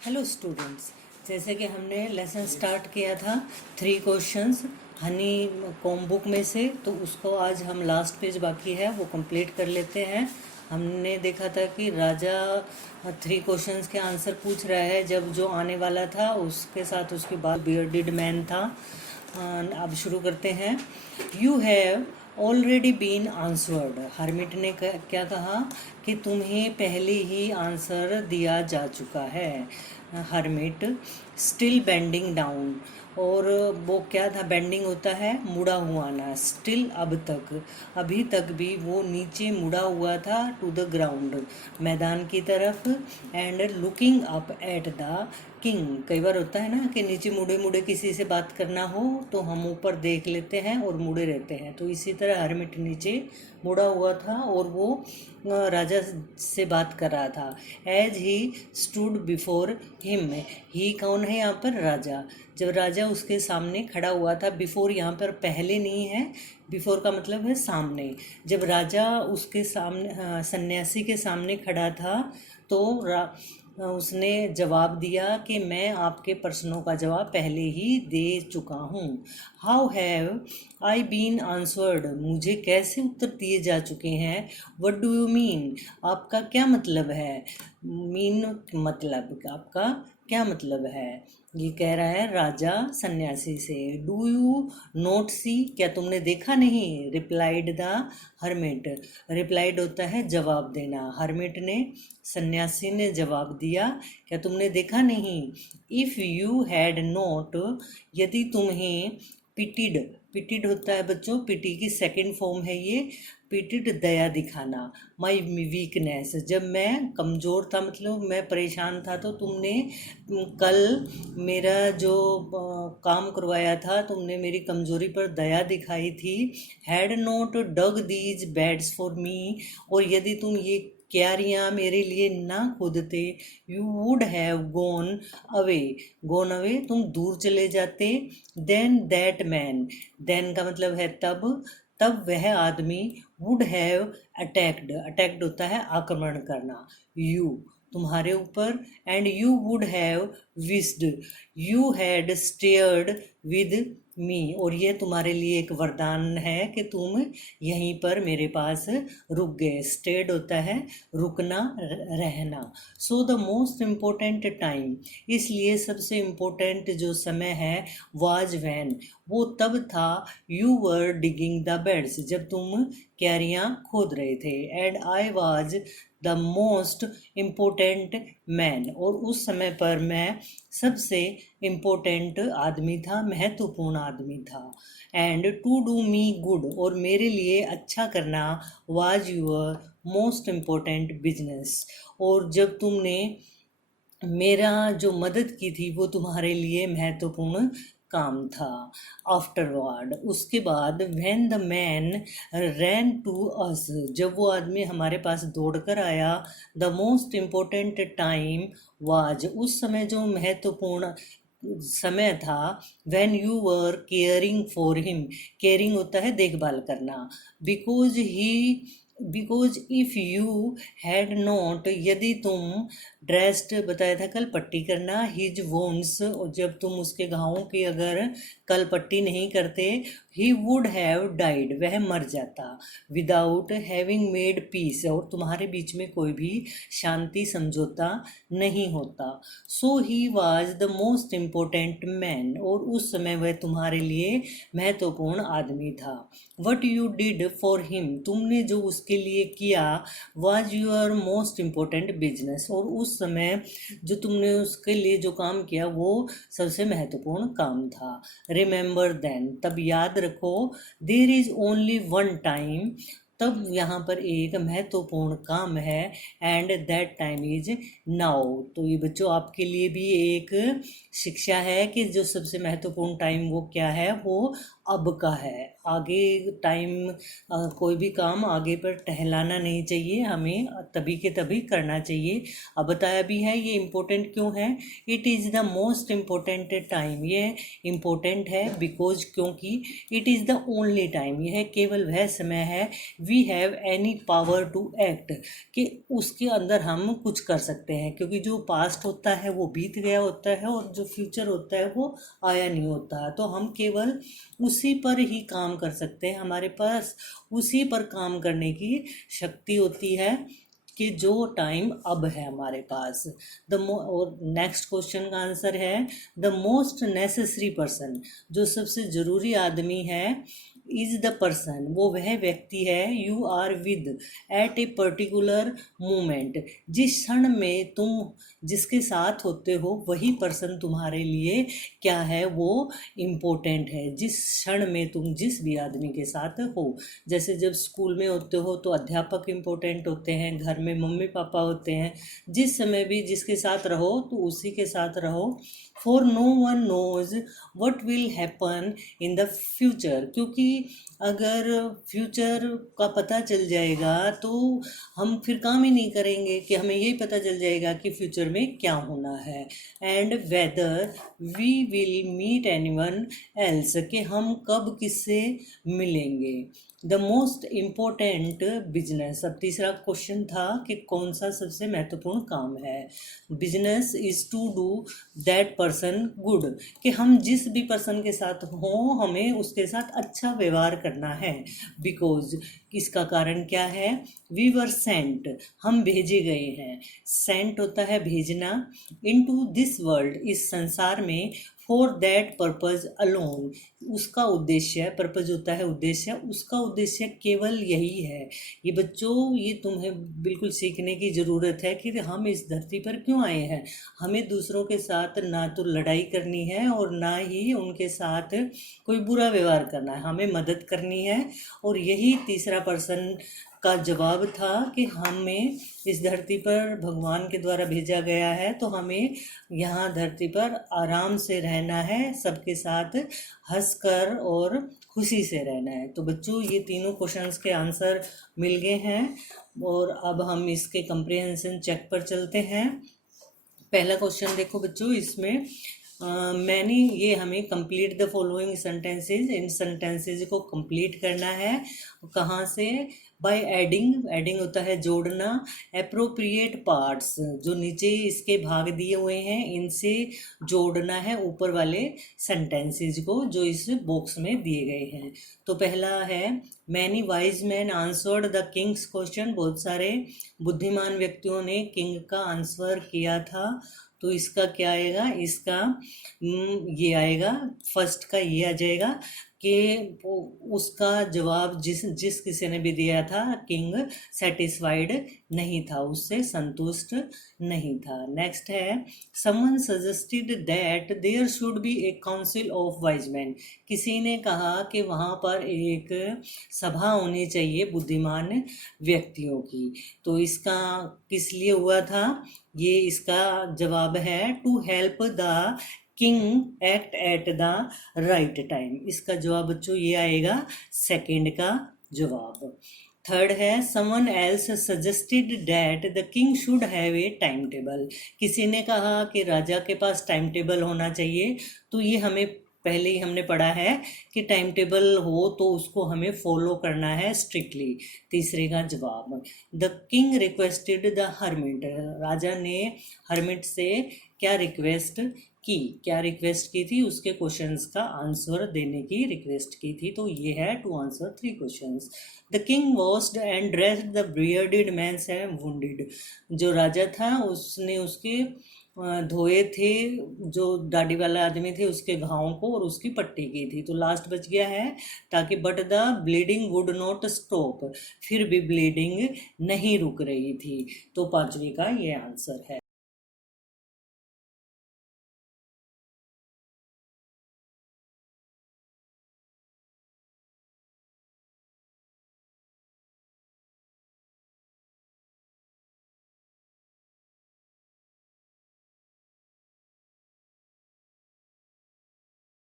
Hello students, जैसे कि हमने लेसन स्टार्ट किया था 3 क्वेश्चंस हनी कॉम बुक में से, तो उसको आज हम लास्ट पेज बाकी है वो कंप्लीट कर लेते हैं। हमने देखा था कि राजा 3 क्वेश्चंस के आंसर पूछ रहा है, जब जो आने वाला था उसके साथ उसके बाद बियर्डेड मैन था। अब शुरू करते हैं। You have already been answered. Hermit ने क्या कहा कि तुम्हें पहले ही आंसर दिया जा चुका है। हरमिट स्टिल बेंडिंग डाउन, और वो क्या था, बेंडिंग होता है मुड़ा हुआ ना। स्टिल अब तक, अभी तक भी वो नीचे मुड़ा हुआ था टू द ग्राउंड, मैदान की तरफ। And looking up at the king, कई बार होता है ना कि नीचे मुड़े मुड़े किसी से बात करना हो तो हम ऊपर देख लेते हैं और मुड़े रहते हैं, तो इसी तरह हरमिट नीचे मुड़ा हुआ था और वो राजा से बात कर रहा था। As he stood before him, ही कौन है यहाँ पर, राजा। जब राजा उसके सामने खड़ा हुआ था, बिफोर यहाँ पर पहले नहीं है, बिफोर का मतलब है सामने। जब राजा उसके सामने सन्यासी के सामने खड़ा था तो उसने जवाब दिया कि मैं आपके प्रश्नों का जवाब पहले ही दे चुका हूँ। How have I been answered, मुझे कैसे उत्तर दिए जा चुके हैं। व्हाट डू यू मीन, आपका क्या मतलब है। मीन मतलब, आपका क्या मतलब है, ये कह रहा है राजा सन्यासी से। डू यू नोट सी, क्या तुमने देखा नहीं। रिप्लाइड द हरमिट, रिप्लाइड होता है जवाब देना। हरमिट ने, सन्यासी ने जवाब दिया, क्या तुमने देखा नहीं। इफ़ यू हैड नोट, यदि तुम्हें पिटिड, पिटिड होता है बच्चों, पिटी की सेकंड फॉर्म है ये, पिटिड दया दिखाना। माई वीकनेस, जब मैं कमज़ोर था, मतलब मैं परेशान था, तो तुमने कल मेरा जो काम करवाया था, तुमने मेरी कमज़ोरी पर दया दिखाई थी। Had not dug these beds for me, और यदि तुम ये क्यारियाँ मेरे लिए ना खोदते, you would have gone away, gone away तुम दूर चले जाते। देन दैट मैन, देन का मतलब है तब, तब वह आदमी वुड हैव अटैक्ड, अटैक्ड होता है आक्रमण करना, यू तुम्हारे ऊपर। And you would have wished, you had stared with me, और ये तुम्हारे लिए एक वरदान है कि तुम यहीं पर मेरे पास रुक गए। स्टेड होता है रुकना, रहना। So the most important time, इसलिए सबसे इम्पोर्टेंट जो समय है, वाज वैन, वो तब था, you were digging the beds, जब तुम क्यारियाँ खोद रहे थे। And I was the most important man, और उस समय पर मैं सबसे इम्पोर्टेंट आदमी था, महत्वपूर्ण आदमी था। And to do me good, और मेरे लिए अच्छा करना, was your most important business, और जब तुमने मेरा जो मदद की थी वो तुम्हारे लिए महत्वपूर्ण काम था। आफ्टरवर्ड, उसके बाद, when the man ran to us, जब वो आदमी हमारे पास दौड़कर आया, the most important time was, उस समय जो महत्वपूर्ण समय था, when you were caring for him, caring होता है देखभाल करना। Because he, because if you had not, यदि तुम ड्रेस्ड, बताया था कल, पट्टी करना, हिज वोन्स, और जब तुम उसके घावों की अगर कल पट्टी नहीं करते, ही वुड हैव डाइड, वह मर जाता। विदाउट हैविंग मेड पीस, और तुम्हारे बीच में कोई भी शांति समझौता नहीं होता। So he was the most important man, और उस समय वह तुम्हारे लिए महत्वपूर्ण आदमी था। What you did for him, तुमने जो उसके लिए किया, was your most important business, और उस समय जो तुमने उसके लिए जो काम किया वो सबसे महत्वपूर्ण काम था। रिमेंबर देन, तब याद रखो, there is only one time, तब यहाँ पर एक महत्वपूर्ण काम है, and that time is now. तो ये बच्चों आपके लिए भी एक शिक्षा है कि जो सबसे महत्वपूर्ण टाइम वो क्या है, वो अब का है। आगे टाइम कोई भी काम आगे पर टहलाना नहीं चाहिए, हमें तभी के तभी करना चाहिए। अब बताया भी है ये इम्पोर्टेंट क्यों है। It is the most important time, ये इम्पोर्टेंट है बिकॉज क्योंकि it is the only time, यह केवल वह समय है we have any power to act, कि उसके अंदर हम कुछ कर सकते हैं। क्योंकि जो पास्ट होता है वो बीत गया होता है और जो फ्यूचर होता है वो आया नहीं होता है। तो हम केवल उसी पर ही काम कर सकते हैं, हमारे पास उसी पर काम करने की शक्ति होती है कि जो टाइम अब है हमारे पास। और नेक्स्ट क्वेश्चन का आंसर है द मोस्ट नेसेसरी पर्सन, जो सबसे ज़रूरी आदमी है इज द पर्सन, वो वह व्यक्ति है you are with at a particular moment, जिस क्षण में तुम जिसके साथ होते हो वही पर्सन तुम्हारे लिए क्या है, वो इम्पोर्टेंट है। जिस क्षण में तुम जिस भी आदमी के साथ हो, जैसे जब स्कूल में होते हो तो अध्यापक इम्पोर्टेंट होते हैं, घर में मम्मी पापा होते हैं, जिस समय भी जिसके साथ रहो तो उसी के साथ रहो। For no one knows what will happen in the future, क्योंकि अगर फ्यूचर का पता चल जाएगा तो हम फिर काम ही नहीं करेंगे, कि हमें यही पता चल जाएगा कि फ्यूचर में क्या होना है। And whether we will meet anyone else, कि हम कब किससे मिलेंगे। द मोस्ट इम्पोर्टेंट बिजनेस, अब तीसरा क्वेश्चन था कि कौन सा सबसे महत्वपूर्ण काम है। Business is to do that person good, कि हम जिस भी पर्सन के साथ हों हमें उसके साथ अच्छा व्यवहार करना है। बिकॉज इसका कारण क्या है, वी वर सेंट, हम भेजे गए हैं। सेंट होता है भेजना, इन टू दिस वर्ल्ड, इस संसार में, फॉर दैट पर्पज अलोन, उसका उद्देश्य, पर्पज होता है उद्देश्य, उसका उद्देश्य केवल यही है। ये बच्चों, ये तुम्हें बिल्कुल सीखने की ज़रूरत है कि हम इस धरती पर क्यों आए हैं। हमें दूसरों के साथ ना तो लड़ाई करनी है और ना ही उनके साथ कोई बुरा व्यवहार करना है, हमें मदद करनी है। और यही तीसरा पर्सन का जवाब था कि हमें इस धरती पर भगवान के द्वारा भेजा गया है, तो हमें यहाँ धरती पर आराम से रहना है, सबके साथ हंसकर और खुशी से रहना है। तो बच्चों ये तीनों क्वेश्चंस के आंसर मिल गए हैं और अब हम इसके कंप्रिहेंशन चेक पर चलते हैं। पहला क्वेश्चन देखो बच्चों, इसमें मैंने ये हमें complete the following sentences, in sentences को कंप्लीट करना है। कहाँ से, बाय एडिंग, एडिंग होता है जोड़ना, अप्रोप्रिएट पार्ट्स, जो नीचे इसके भाग दिए हुए हैं इनसे जोड़ना है ऊपर वाले सेंटेंसेस को जो इस बॉक्स में दिए गए हैं। तो पहला है many wise man answered the Kings question, बहुत सारे बुद्धिमान व्यक्तियों ने किंग का आंसर किया था। तो इसका क्या आएगा, इसका ये आएगा, फर्स्ट का ये आ जाएगा कि उसका जवाब जिस किसी ने भी दिया था, किंग सेटिस्फाइड नहीं था, उससे संतुष्ट नहीं था। नेक्स्ट है someone suggested that there should be a council of wise man, किसी ने कहा कि वहाँ पर एक सभा होनी चाहिए बुद्धिमान व्यक्तियों की। तो इसका किस लिए हुआ था, ये इसका जवाब है to help the king act at the right time. इसका जवाब बच्चों ये आएगा सेकंड का जवाब। थर्ड है someone else suggested that the king should have a time table, किसी ने कहा कि राजा के पास टाइम टेबल होना चाहिए। तो ये हमें पहले ही हमने पढ़ा है कि टाइम टेबल हो तो उसको हमें फॉलो करना है स्ट्रिक्टली। तीसरे का जवाब the king requested the hermit, राजा ने हर्मिट से क्या रिक्वेस्ट की, क्या रिक्वेस्ट की थी, उसके क्वेश्चंस का आंसर देने की रिक्वेस्ट की थी। तो ये है to answer 3 questions. The king washed and dressed the bearded man's and wounded, जो राजा था उसने उसके धोए थे, जो दाढ़ी वाला आदमी थे उसके घावों को और उसकी पट्टी की थी। तो लास्ट बच गया है ताकि but the bleeding would not stop, फिर भी ब्लीडिंग नहीं रुक रही थी। तो पांचवी का ये आंसर है।